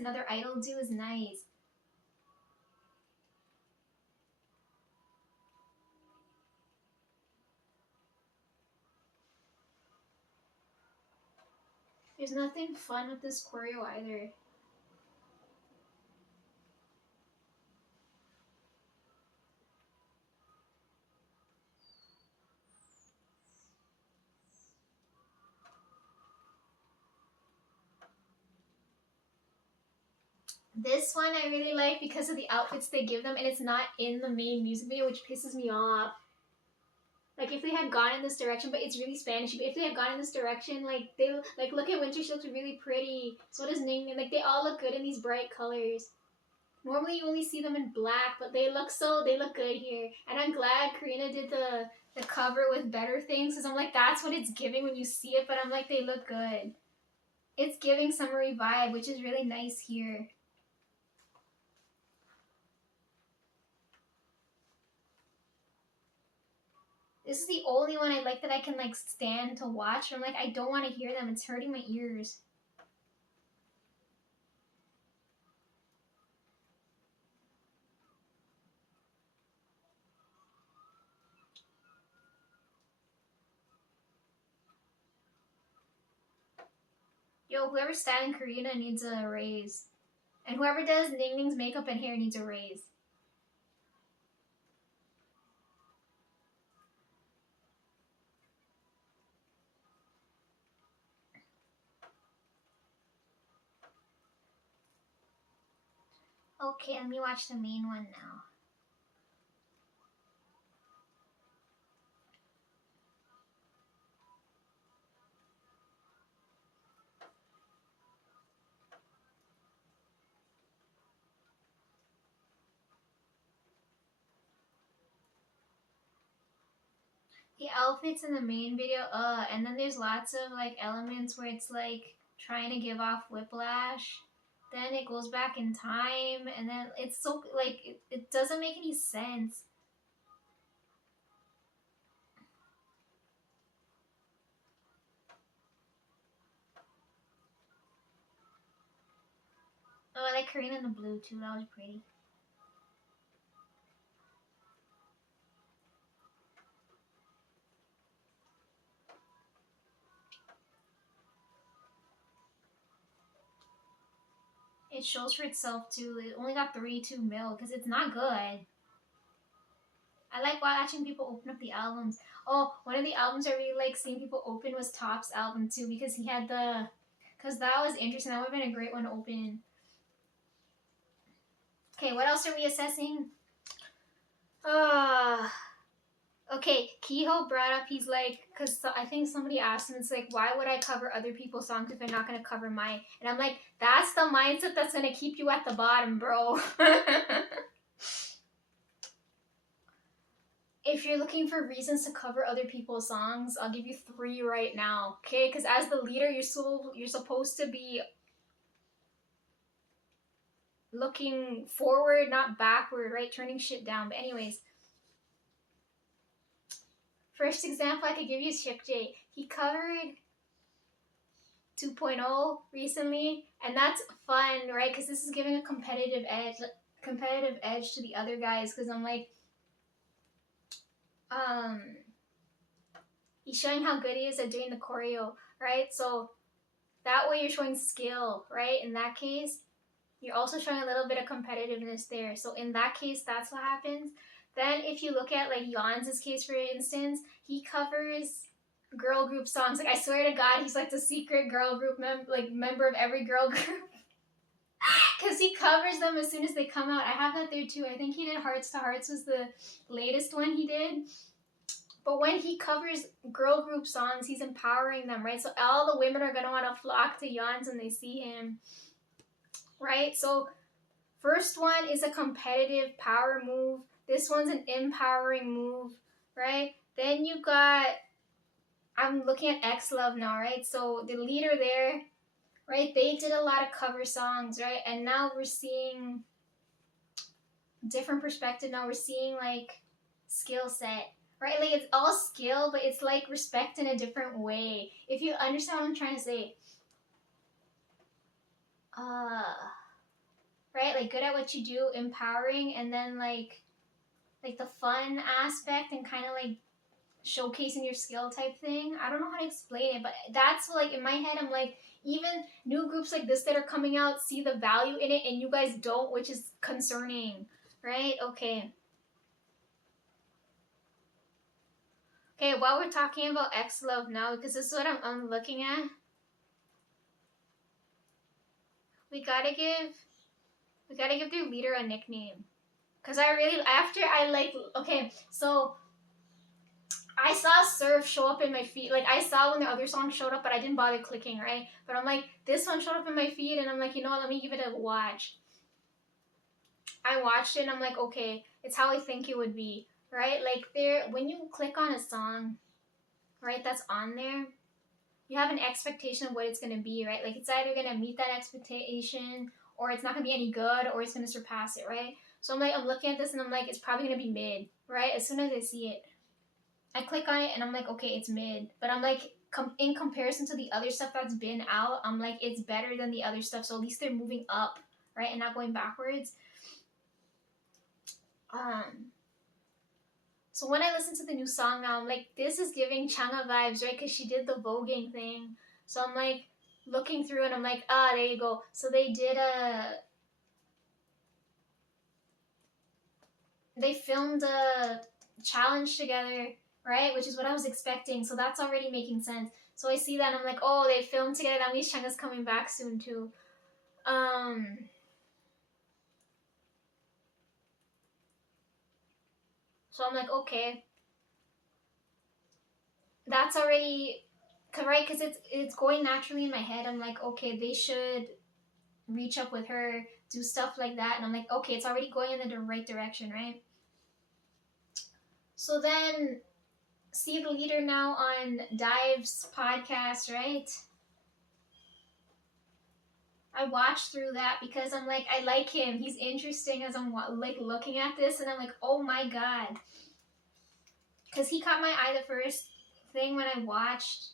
Another idol do is nice. There's nothing fun with this choreo either. This one I really like because of the outfits they give them, and it's not in the main music video, which pisses me off. Like if they had gone in this direction, but it's really Spanish. But if they had gone in this direction, like they like look at Winter, she looks really pretty. So does Ning Ning. Like they all look good in these bright colors. Normally you only see them in black, but they look good here. And I'm glad Karina did the cover with better things, because I'm like, that's what it's giving when you see it. But I'm like, they look good. It's giving summery vibe, which is really nice here. This is the only one I like that I can like stand to watch. I'm like, I don't want to hear them. It's hurting my ears. Yo, whoever's styling Karina needs a raise. And whoever does Ning Ning's makeup and hair needs a raise. Okay, let me watch the main one now. The outfits in the main video, and then there's lots of like elements where it's like trying to give off whiplash. Then it goes back in time, and then it's so like it doesn't make any sense. Oh, I like Karina in the blue too. That was pretty. It shows for itself too. It only got 3.2 mil because it's not good. I like watching people open up the albums. Oh, one of the albums I really like seeing people open was Top's album too, because he had because that was interesting. That would have been a great one to open. Okay, what else are we assessing? Okay, Kehoe brought up, he's like, because I think somebody asked him, it's like, why would I cover other people's songs if I'm not going to cover mine? And I'm like, that's the mindset that's going to keep you at the bottom, bro. If you're looking for reasons to cover other people's songs, I'll give you 3 right now, okay? Because as the leader, you're supposed to be looking forward, not backward, right? Turning shit down. But anyways, first example I could give you is Shik J. He covered 2.0 recently, and that's fun, right? Because this is giving a competitive edge to the other guys. Because I'm like, he's showing how good he is at doing the choreo, right? So that way you're showing skill, right? In that case, you're also showing a little bit of competitiveness there. So in that case, that's what happens. Then if you look at like Jan's case, for instance, he covers girl group songs. Like I swear to God, he's like the secret girl group member of every girl group. Because he covers them as soon as they come out. I have that there too. I think he did Hearts to Hearts was the latest one he did. But when he covers girl group songs, he's empowering them, right? So all the women are going to want to flock to Jan's when they see him, right? So first one is a competitive power move. This one's an empowering move, right? Then you got, I'm looking at X Love now, right? So the leader there, right? They did a lot of cover songs, right? And now we're seeing different perspective. Now we're seeing like skill set, right? Like it's all skill, but it's like respect in a different way. If you understand what I'm trying to say. like good at what you do, empowering, and then like the fun aspect and kind of like showcasing your skill type thing. I don't know how to explain it, but that's like in my head I'm like, even new groups like this that are coming out see the value in it and you guys don't, which is concerning, right? Okay, while we're talking about X Love now, because this is what I'm looking at, we gotta give their leader a nickname. Because I really, after I like, okay, so I saw Surf show up in my feed. Like, I saw when the other song showed up, but I didn't bother clicking, right? But I'm like, this one showed up in my feed, and I'm like, you know what, let me give it a watch. I watched it, and I'm like, okay, it's how I think it would be, right? Like, when you click on a song, right, that's on there, you have an expectation of what it's going to be, right? Like, it's either going to meet that expectation, or it's not going to be any good, or it's going to surpass it, right? So I'm like, I'm looking at this, and I'm like, it's probably going to be mid, right? As soon as I see it. I click on it and I'm like, okay, it's mid. But I'm like, in comparison to the other stuff that's been out, I'm like, it's better than the other stuff. So at least they're moving up, right? And not going backwards. So when I listen to the new song now, I'm like, this is giving Chang'a vibes, right? Because she did the voguing thing. So I'm like, looking through and I'm like, there you go. So they filmed a challenge together, right? Which is what I was expecting. So that's already making sense. So I see that and I'm like, oh, they filmed together. That means Chang'a's coming back soon too. So I'm like, okay. That's already, right? Because it's going naturally in my head. I'm like, okay, they should reach up with her, do stuff like that. And I'm like, okay, it's already going in the right direction, right? So then see the leader now on Dive's podcast, right? I watched through that because I'm like, I like him. He's interesting as I'm like looking at this, and I'm like, oh my god, because he caught my eye the first thing when I watched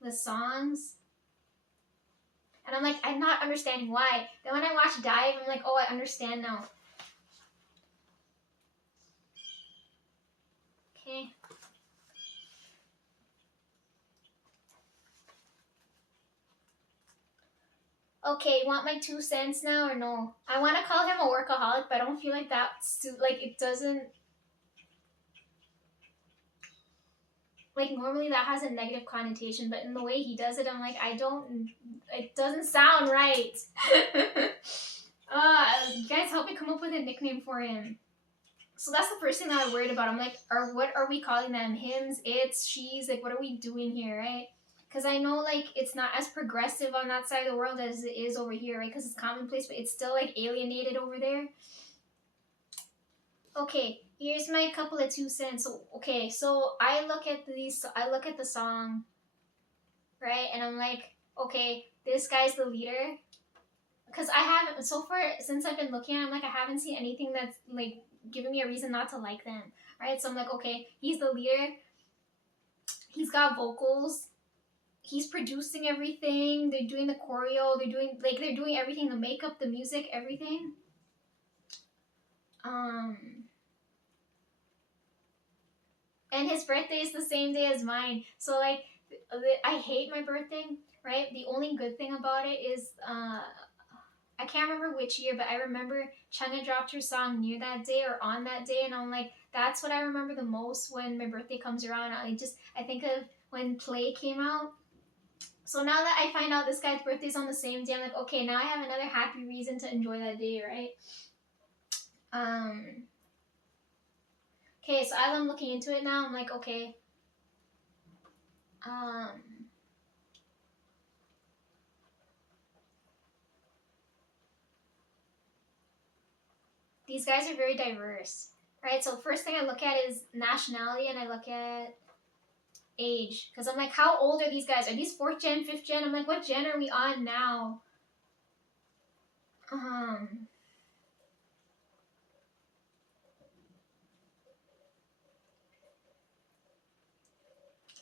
the songs, and I'm like, I'm not understanding why. Then when I watched Dive, I'm like, oh, I understand now. Okay. Okay, you want my 2 cents now or no? I want to call him a workaholic, but I don't feel like that's like it doesn't. Like normally that has a negative connotation, but in the way he does it, I'm like, it doesn't sound right. You guys help me come up with a nickname for him. So that's the first thing that I'm worried about. I'm like, what are we calling them? Hims, it's, she's, like, what are we doing here, right? Because I know, like, it's not as progressive on that side of the world as it is over here, right? Because it's commonplace, but it's still, like, alienated over there. Okay, here's my couple of 2 cents. So, okay, so I look at the song, right? And I'm like, okay, this guy's the leader. Because I haven't, so far, since I've been looking at it, I'm like, I haven't seen anything that's, like, giving me a reason not to like them, right? So I'm like, okay, he's the leader. He's got vocals. He's producing everything. They're doing the choreo. They're doing everything, the makeup, the music, everything. And his birthday is the same day as mine. So, like, I hate my birthday, right? The only good thing about it is, I can't remember which year, but I remember Chang'a dropped her song near that day or on that day, and I'm like, that's what I remember the most when my birthday comes around. I think of when Play came out. So now that I find out this guy's birthday's on the same day, I'm like, okay, now I have another happy reason to enjoy that day, right? Okay, so as I'm looking into it now, I'm like, okay, these guys are very diverse, right? So first thing I look at is nationality, and I look at age, because I'm like, how old are these guys? Are these 4th gen, 5th gen? I'm like, what gen are we on now?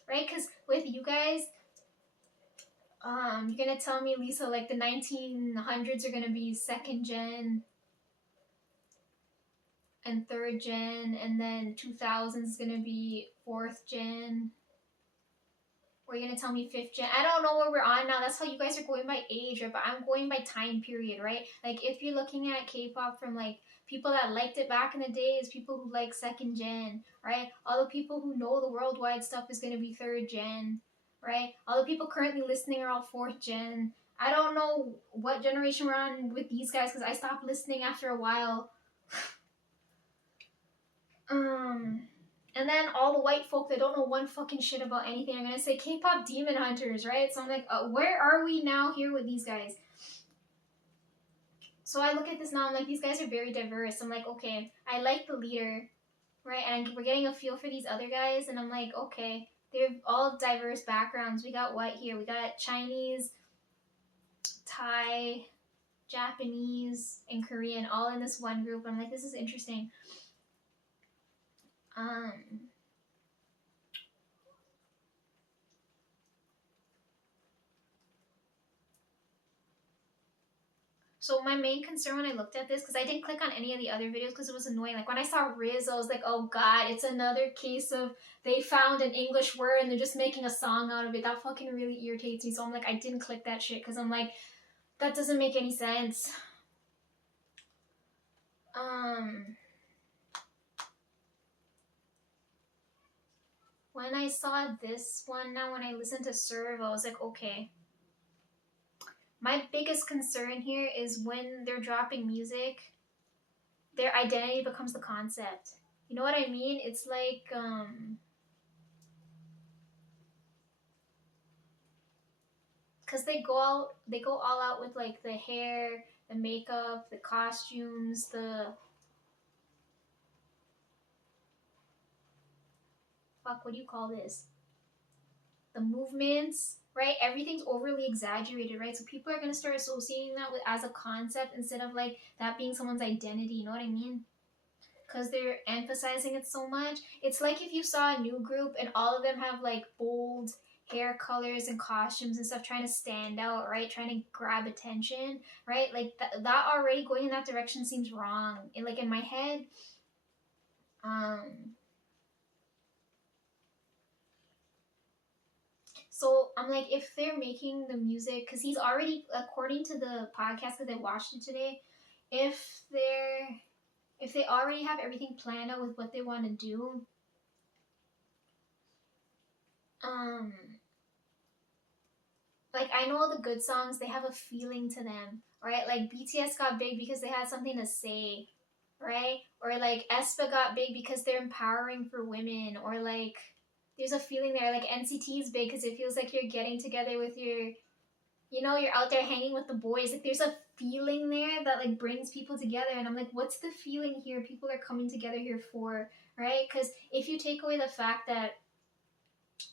Right, because with you guys, You're gonna tell me, Lisa, like the 1900s are gonna be second gen and third gen, and then 2000s is gonna be fourth gen. Or you're gonna tell me fifth gen. I don't know where we're on now. That's how you guys are going by age, right? But I'm going by time period, right? Like if you're looking at K-pop from like people that liked it back in the day is people who like second gen, right? All the people who know the worldwide stuff is gonna be third gen, right? All the people currently listening are all fourth gen. I don't know what generation we're on with these guys because I stopped listening after a while. And then all the white folk that don't know one fucking shit about anything, I'm gonna say K-pop demon hunters, right? So I'm like, where are we now here with these guys? So I look at this now, I'm like, these guys are very diverse. I'm like, okay, I like the leader, right? And we're getting a feel for these other guys, and I'm like, okay, they're all diverse backgrounds. We got what here? We got Chinese, Thai, Japanese, and Korean all in this one group. I'm like, this is interesting. So my main concern when I looked at this, because I didn't click on any of the other videos because it was annoying. Like when I saw Riz, I was like, oh god, it's another case of they found an English word and they're just making a song out of it. That fucking really irritates me. So I'm like, I didn't click that shit because I'm like, that doesn't make any sense. When I saw this one now, when I listened to Serve, I was like, okay. My biggest concern here is when they're dropping music, their identity becomes the concept. You know what I mean? It's like, because they go all out with like the hair, the makeup, the costumes, the fuck, what do you call this? The movements, right? Everything's overly exaggerated, right? So people are gonna start associating that with as a concept instead of like that being someone's identity. You know what I mean? Because they're emphasizing it so much. It's like if you saw a new group and all of them have like bold hair colors and costumes and stuff trying to stand out, right? Trying to grab attention, right? Like that already going in that direction seems wrong. And like in my head, so I'm like, if they're making the music, because he's already, according to the podcast that I watched it today, if they already have everything planned out with what they want to do, like I know the good songs, they have a feeling to them, right? Like BTS got big because they had something to say, right? Or like aespa got big because they're empowering for women, or like there's a feeling there. Like NCT is big because it feels like you're getting together with your, you're out there hanging with the boys. Like there's a feeling there that like brings people together, and I'm like, what's the feeling here people are coming together here for, right? Because if you take away the fact that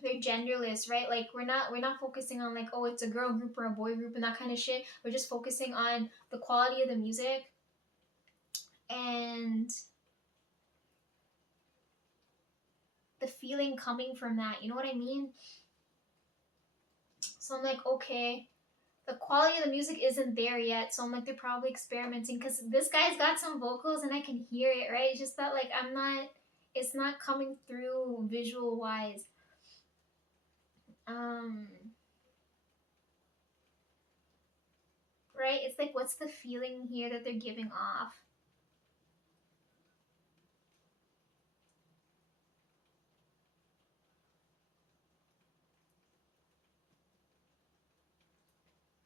they're genderless, right? Like we're not focusing on like, oh, it's a girl group or a boy group and that kind of shit. We're just focusing on the quality of the music and the feeling coming from that. You know what I mean? So I'm like, okay, the quality of the music isn't there yet. So I'm like, they're probably experimenting because this guy's got some vocals and I can hear it, right? It's just that like it's not coming through visual wise. Right? It's like, what's the feeling here that they're giving off?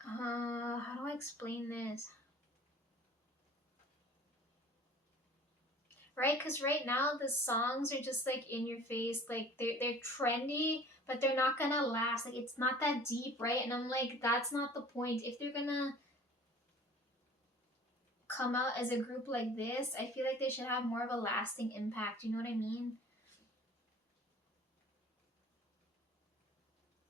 How do I explain this? Right? Because right now the songs are just like in your face, like they're trendy, but they're not gonna last. Like it's not that deep, right? And I'm like, that's not the point. If they're gonna come out as a group like this, I feel like they should have more of a lasting impact. You know what I mean?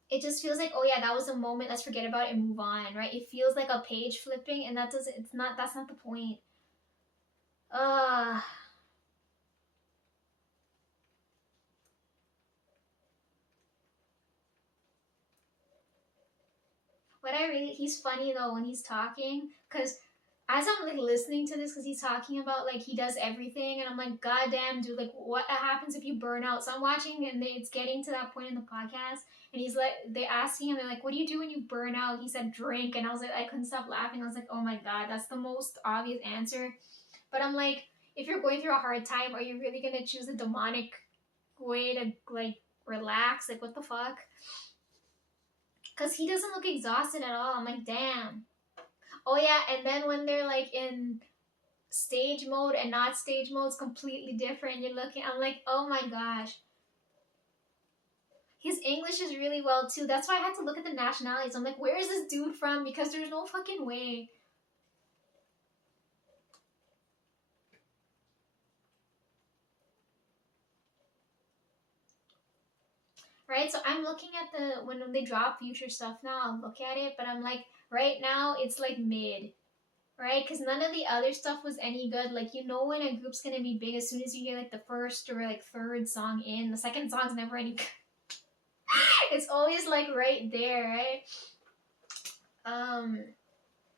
It just feels like, oh yeah, that was a moment, let's forget about it and move on, right? It feels like a page flipping, and that's not the point. he's funny though when he's talking, because as I'm like listening to this, because he's talking about like he does everything, and I'm like, God damn, dude, like what happens if you burn out? So I'm watching, and it's getting to that point in the podcast, and he's like, they asking him, they're like, what do you do when you burn out? He said, drink, and I was like, I couldn't stop laughing. I was like, oh my God, that's the most obvious answer. But I'm like, if you're going through a hard time, are you really gonna choose a demonic way to like relax? Like, what the fuck? Because he doesn't look exhausted at all. I'm like, damn. Oh yeah, and then when they're like in stage mode and not stage mode, it's completely different. You're looking, I'm like, oh my gosh. His English is really well too. That's why I had to look at the nationalities. I'm like, where is this dude from? Because there's no fucking way. Right? So I'm looking at the, when they drop future stuff now, I'll look at it, but I'm like, right now it's like mid. Right? Because none of the other stuff was any good. Like, you know when a group's gonna be big as soon as you hear like the first or like third song in. The second song's never any good. It's always like right there, right?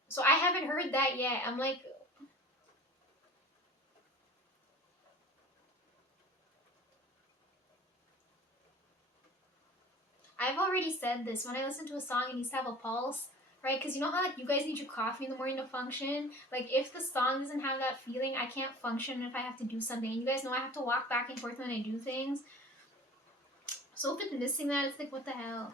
So I haven't heard that yet. I'm like, I've already said this. When I listen to a song, it needs to have a pulse, right? Because you know how like you guys need your coffee in the morning to function. Like if the song doesn't have that feeling, I can't function if I have to do something. And you guys know I have to walk back and forth when I do things. So if it's missing that, it's like, what the hell?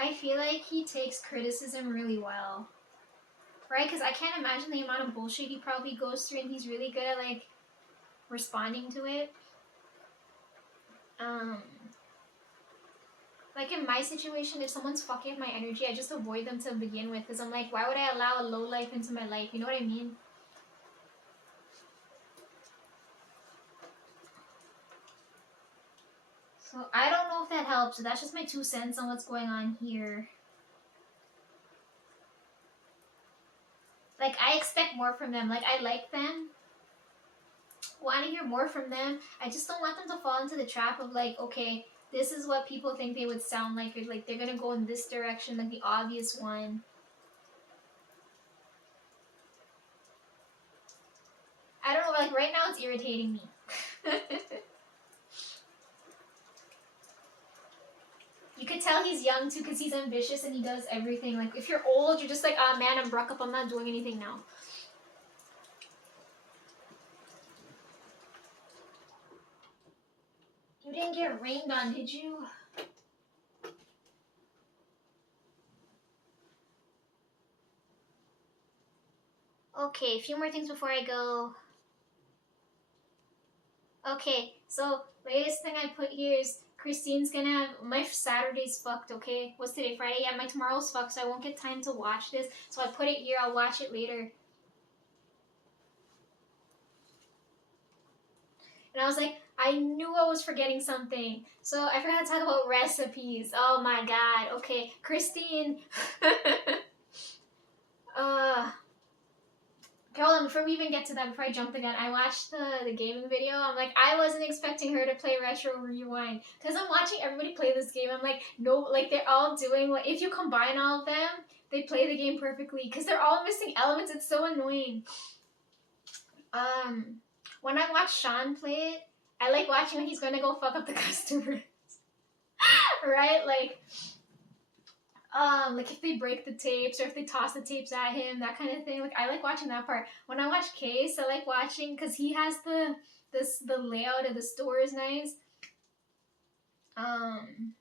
I feel like he takes criticism really well, right? Because I can't imagine the amount of bullshit he probably goes through, and he's really good at like responding to it. Like in my situation, if someone's fucking with my energy, I just avoid them to begin with, because I'm like, why would I allow a low life into my life? You know what I mean? So I don't know if that helps. That's just my 2 cents on what's going on here. Like, I expect more from them. Like, I like them. Want to hear more from them. I just don't want them to fall into the trap of like, okay, this is what people think they would sound like, or like they're gonna go in this direction, like the obvious one. I don't know, like right now it's irritating me. You could tell he's young too, because he's ambitious and he does everything. Like if you're old, you're just like, oh man, I'm broke up, I'm not doing anything now. You didn't get rained on, did you? Okay, a few more things before I go. Okay, so latest thing I put here is Christine's gonna have, my Saturday's fucked, okay? What's today, Friday? Yeah, my tomorrow's fucked, so I won't get time to watch this. So I put it here, I'll watch it later. And I was like, I knew I was forgetting something. So I forgot to talk about recipes. Oh my god. Okay, Christine. Okay, hold on, before we even get to that, before I jump the gun, I watched the gaming video. I'm like, I wasn't expecting her to play Retro Rewind. Because I'm watching everybody play this game. I'm like, no, like they're all doing, like, if you combine all of them, they play the game perfectly. Because they're all missing elements. It's so annoying. When I watch Sean play it, I like watching when he's gonna go fuck up the customers. Right? Like if they break the tapes or if they toss the tapes at him, that kind of thing. Like I like watching that part. When I watch Case, I like watching because he has the layout of the store is nice. And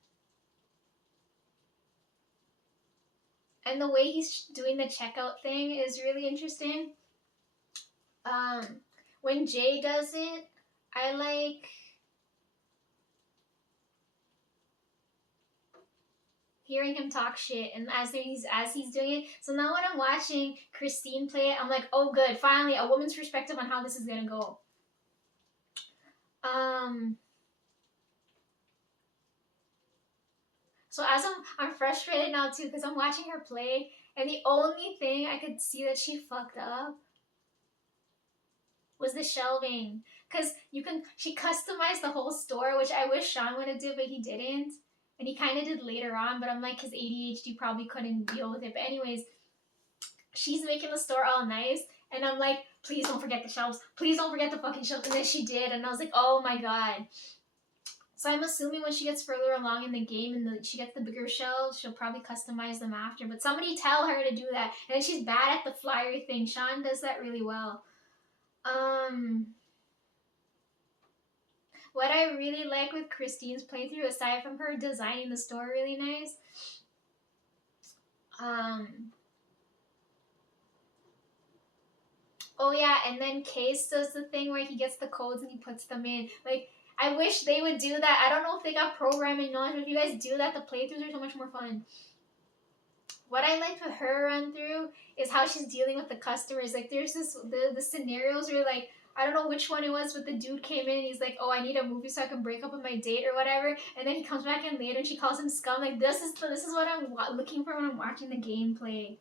the way he's doing the checkout thing is really interesting. When Jay does it, I like hearing him talk shit, and as he's doing it. So now when I'm watching Christine play it, I'm like, oh good, finally a woman's perspective on how this is gonna go. So as I'm frustrated now too, because I'm watching her play, And the only thing I could see that she fucked up was the shelving. Because she customized the whole store, which I wish Sean would have did, but he didn't. And he kind of did later on, but I'm like, his ADHD probably couldn't deal with it. But anyways, she's making the store all nice. And I'm like, please don't forget the shelves. Please don't forget the fucking shelves. And then she did. And I was like, oh my god. So I'm assuming when she gets further along in the game and she gets the bigger shelves, she'll probably customize them after. But somebody tell her to do that. And she's bad at the flyer thing. Sean does that really well. What I really like with Christine's playthrough, aside from her designing the store really nice, oh yeah, and then Case does the thing where he gets the codes and he puts them in. Like, I wish they would do that. I don't know if they got programming knowledge, but if you guys do that, the playthroughs are so much more fun. What I liked with her run through is how she's dealing with the customers. Like, there's the scenarios where, like, I don't know which one it was, but the dude came in and he's like, oh, I need a movie so I can break up with my date or whatever. And then he comes back in later and she calls him scum. Like, this is what I'm looking for when I'm watching the gameplay.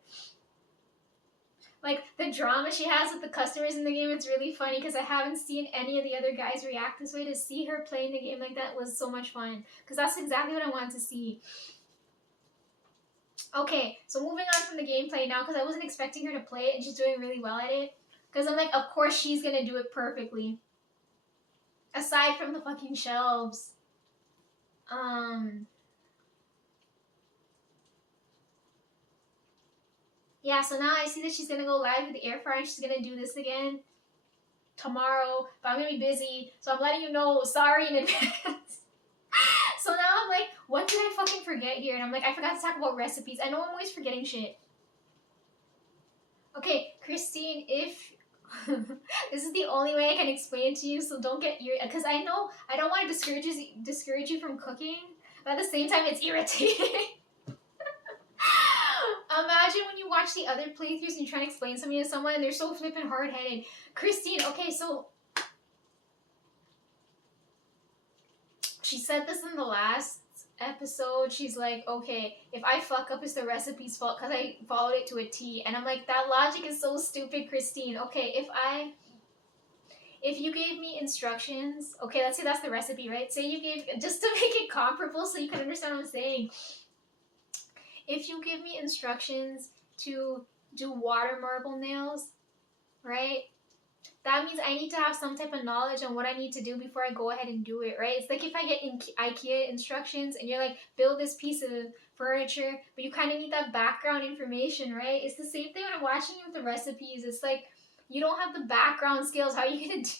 Like, the drama she has with the customers in the game, it's really funny because I haven't seen any of the other guys react this way. To see her playing the game like that was so much fun because that's exactly what I wanted to see. Okay, so moving on from the gameplay now, because I wasn't expecting her to play it, and she's doing really well at it. Because I'm like, of course she's gonna do it perfectly. Aside from the fucking shelves. Yeah, so now I see that she's gonna go live with the air fryer, and she's gonna do this again tomorrow, but I'm gonna be busy, so I'm letting you know, sorry in advance. So now I'm like, what did I fucking forget here? And I'm like, I forgot to talk about recipes. I know I'm always forgetting shit. Okay, Christine, if this is the only way I can explain it to you, so don't get irritated. Because I know I don't want to discourage you from cooking, but at the same time, it's irritating. Imagine when you watch the other playthroughs and you're trying to explain something to someone and they're so flippin' hard-headed. Christine, okay, so she said this in the last episode. She's like, okay, if I fuck up, it's the recipe's fault because I followed it to a T. And I'm like, that logic is so stupid, Christine. Okay, if you gave me instructions, okay, let's say that's the recipe, right? Say you gave, just to make it comparable so you can understand what I'm saying. If you give me instructions to do water marble nails, right? That means I need to have some type of knowledge on what I need to do before I go ahead and do it, right? It's like if I get in IKEA instructions and you're like, build this piece of furniture, but you kind of need that background information, right? It's the same thing when I'm watching you with the recipes. It's like, you don't have the background skills. How are you going to do?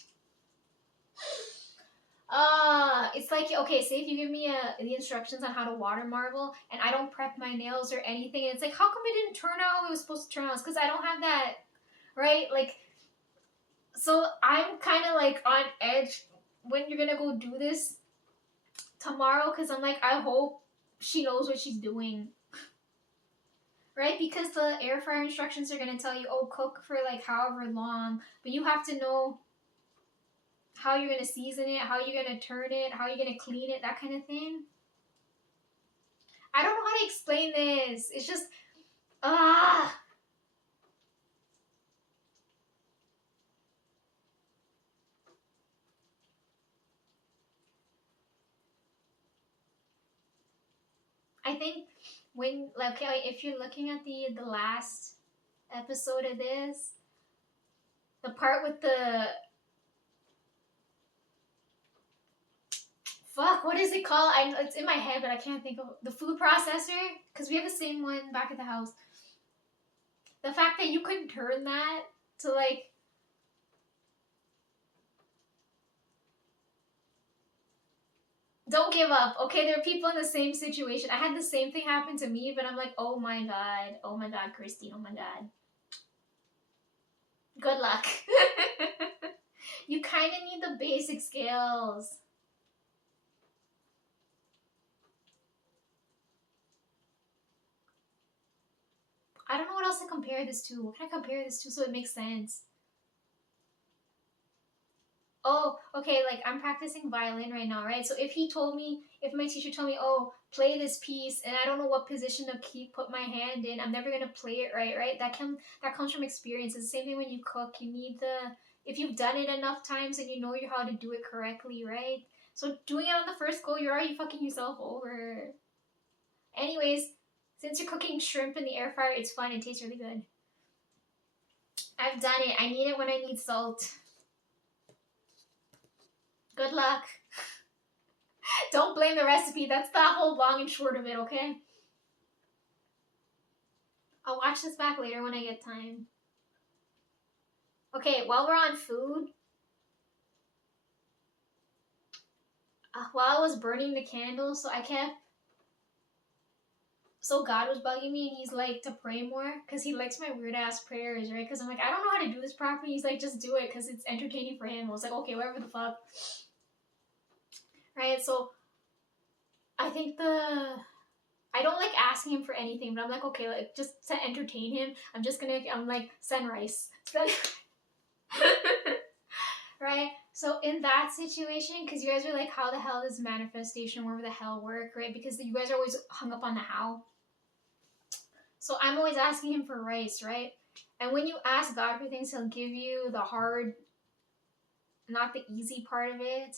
It's like, okay, say if you give me the instructions on how to water marble and I don't prep my nails or anything, and it's like, how come it didn't turn out how it was supposed to turn out? It's because I don't have that, right? Like, so I'm kind of like on edge when you're gonna go do this tomorrow, because I'm like, I hope she knows what she's doing. Right? Because the air fryer instructions are gonna tell you, oh, cook for like however long, but you have to know how you're gonna season it, how you're gonna turn it, how you're gonna clean it, that kind of thing. I don't know how to explain this. It's just, I think when, like, okay, if you're looking at the last episode of this, the part with the, fuck, what is it called? It's in my head, but I can't think of the food processor, because we have the same one back at the house. The fact that you could turn that to like, don't give up. Okay, there are people in the same situation. I had the same thing happen to me, but I'm like, oh my god, Christine, oh my god. Good luck. You kind of need the basic skills. I don't know what else to compare this to. What can I compare this to so it makes sense? oh, okay, like I'm practicing violin right now, right? So if my teacher told me, oh, play this piece, and I don't know what position to put my hand in, I'm never gonna play it right, right? That comes from experience. It's the same thing when you cook. You need if you've done it enough times and you know how to do it correctly, right? So doing it on the first go, you're already fucking yourself over. Anyways, since you're cooking shrimp in the air fryer, it's fun. It tastes really good. I've done it. I need it when I need salt. Good luck. Don't blame the recipe. That's the whole long and short of it, okay? I'll watch this back later when I get time. Okay, while we're on food, while I was burning the candles, so God was bugging me, and he's like to pray more because he likes my weird ass prayers, right? Because I'm like, I don't know how to do this properly. He's like, just do it because it's entertaining for him. I was like, okay, whatever the fuck, right? So I think I don't like asking him for anything, but I'm like, okay, like just to entertain him, I'm like, send rice. Right? So in that situation, because you guys are like, how the hell does manifestation, wherever the hell work, right? Because you guys are always hung up on the how. So I'm always asking him for rice, right? And when you ask God for things, he'll give you the hard, not the easy part of it.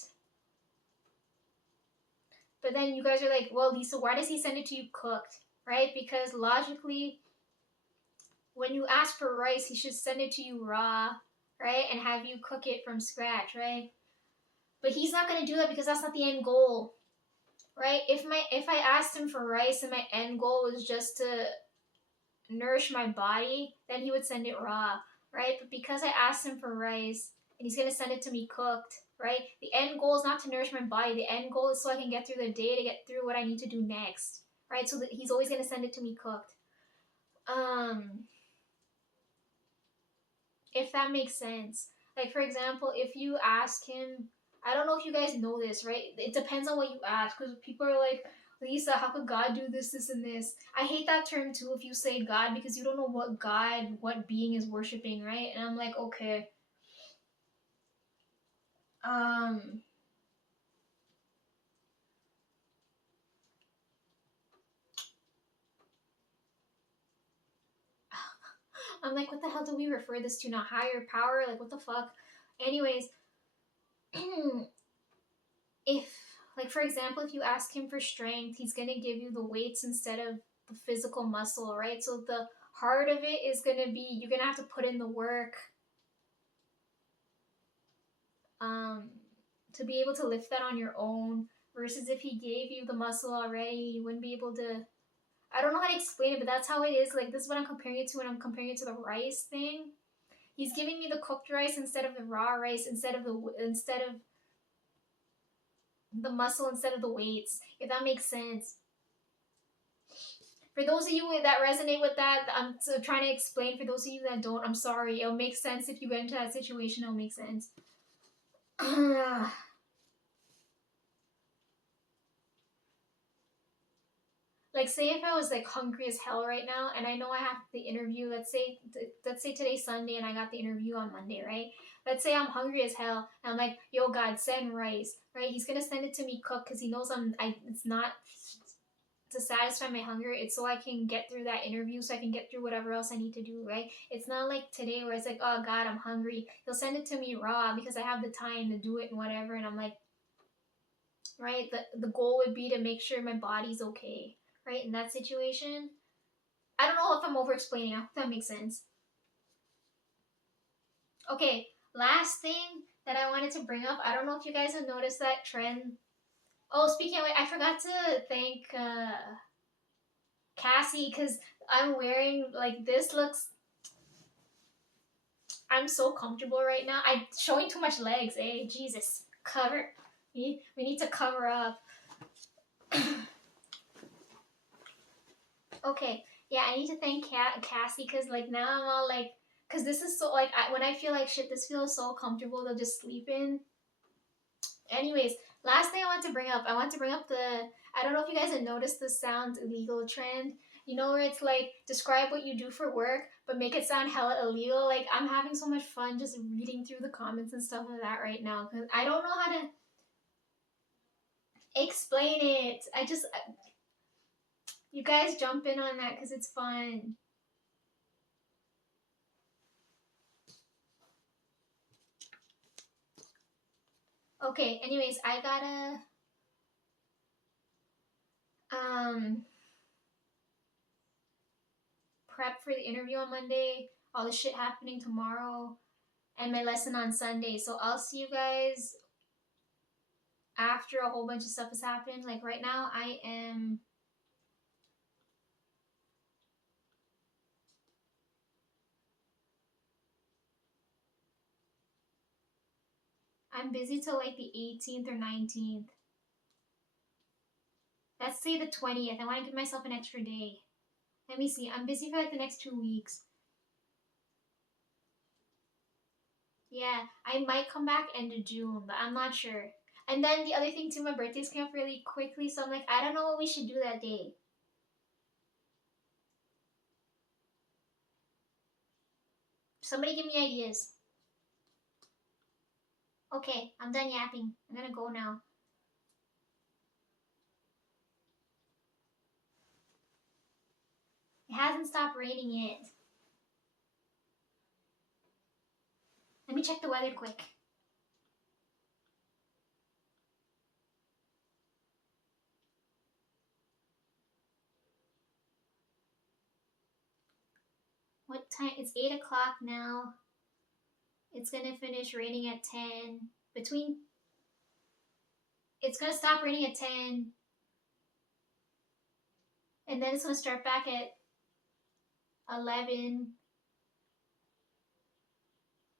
But then you guys are like, well, Lisa, why does he send it to you cooked, right? Because logically, when you ask for rice, he should send it to you raw, right? And have you cook it from scratch, right? But he's not going to do that because that's not the end goal, right? If I asked him for rice and my end goal was just to nourish my body, then he would send it raw, right? But because I asked him for rice and he's going to send it to me cooked, right? The end goal is not to nourish my body. The end goal is so I can get through the day, to get through what I need to do next, right? So that he's always going to send it to me cooked. If that makes sense. Like, for example, if you ask him, I don't know if you guys know this, right? It depends on what you ask, because people are like, Lisa, how could God do this, this, and this? I hate that term too if you say God, because you don't know what being is worshiping, right? And I'm like, okay. I'm like, what the hell do we refer this to now? Higher power? Like, what the fuck? Anyways, if, like, for example, if you ask him for strength, he's going to give you the weights instead of the physical muscle, right? So the heart of it is going to be, you're going to have to put in the work to be able to lift that on your own, versus if he gave you the muscle already, you wouldn't be able to. I don't know how to explain it, but that's how it is. Like, this is what I'm comparing it to when I'm comparing it to the rice thing. He's giving me the cooked rice instead of the raw rice, instead of the muscle, instead of the weights, if that makes sense. For those of you that resonate with that, I'm trying to explain. For those of you that don't, I'm sorry. It'll make sense if you get into that situation. It'll make sense. Like, say if I was like hungry as hell right now, and I know I have the interview. Let's say today's Sunday, and I got the interview on Monday, right? Let's say I'm hungry as hell, and I'm like, yo, God, send rice, right? He's gonna send it to me cooked because he knows it's not to satisfy my hunger. It's so I can get through that interview, so I can get through whatever else I need to do, right? It's not like today where it's like, oh God, I'm hungry. He'll send it to me raw because I have the time to do it and whatever, and I'm like, right? The goal would be to make sure my body's okay, right? In that situation. I don't know if I'm over explaining. I hope that makes sense. Okay, last thing that I wanted to bring up. I don't know if you guys have noticed that trend. Oh, speaking of it, I forgot to thank Cassie, because I'm wearing, like, this looks, I'm so comfortable right now. I'm showing too much legs, eh? Jesus. We need to cover up. Okay, yeah, I need to thank Cassie, because, like, now I'm all, like, because this is so, like, when I feel like shit, this feels so comfortable to just sleep in. Anyways, last thing I want to bring up I don't know if you guys have noticed the sounds illegal trend. You know, where it's like, describe what you do for work, but make it sound hella illegal. Like, I'm having so much fun just reading through the comments and stuff like that right now because I don't know how to explain it. You guys jump in on that because it's fun. Okay, anyways, I gotta prep for the interview on Monday, all the shit happening tomorrow, and my lesson on Sunday. So I'll see you guys after a whole bunch of stuff has happened. Like right now, I'm busy till like the 18th or 19th. Let's say the 20th. I want to give myself an extra day. Let me see. I'm busy for like the next 2 weeks. Yeah, I might come back end of June, but I'm not sure. And then the other thing too, my birthday's coming up really quickly, so I'm like, I don't know what we should do that day. Somebody give me ideas. Okay, I'm done yapping. I'm gonna go now. It hasn't stopped raining yet. Let me check the weather quick. What time? It's 8 o'clock now. It's gonna finish raining at 10. It's gonna stop raining at 10. And then it's gonna start back at 11.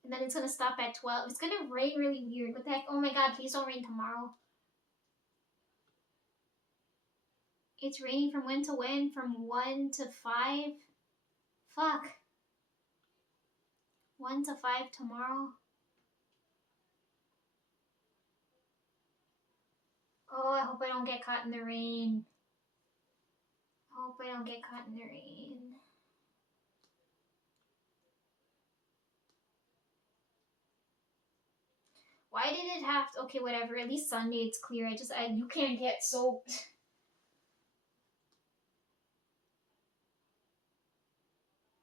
And then it's gonna stop at 12. It's gonna rain really weird. What the heck? Oh my god, please don't rain tomorrow. It's raining from when to when? From 1 to 5? Fuck. 1 to 5 tomorrow? Oh, I hope I don't get caught in the rain. I hope I don't get caught in the rain. Why did it have to? Okay, whatever. At least Sunday it's clear. You can't get soaked.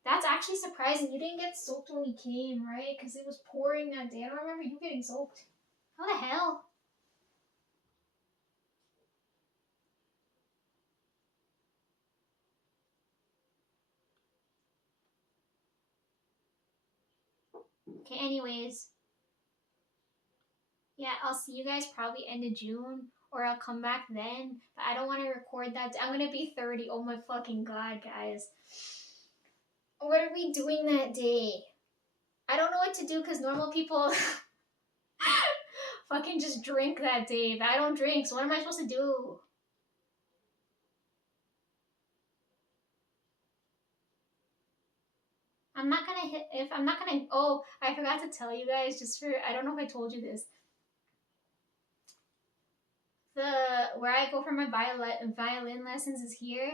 That's actually surprising. You didn't get soaked when we came, right? Because it was pouring that day. I don't remember you getting soaked. How the hell? Okay, anyways. Yeah, I'll see you guys probably end of June. Or I'll come back then. But I don't want to record that. I'm going to be 30. Oh my fucking god, guys. What are we doing that day? I don't know what to do because normal people fucking just drink that day. But I don't drink, so what am I supposed to do? Oh, I forgot to tell you guys, I don't know if I told you this. Where I go for my violin lessons is here.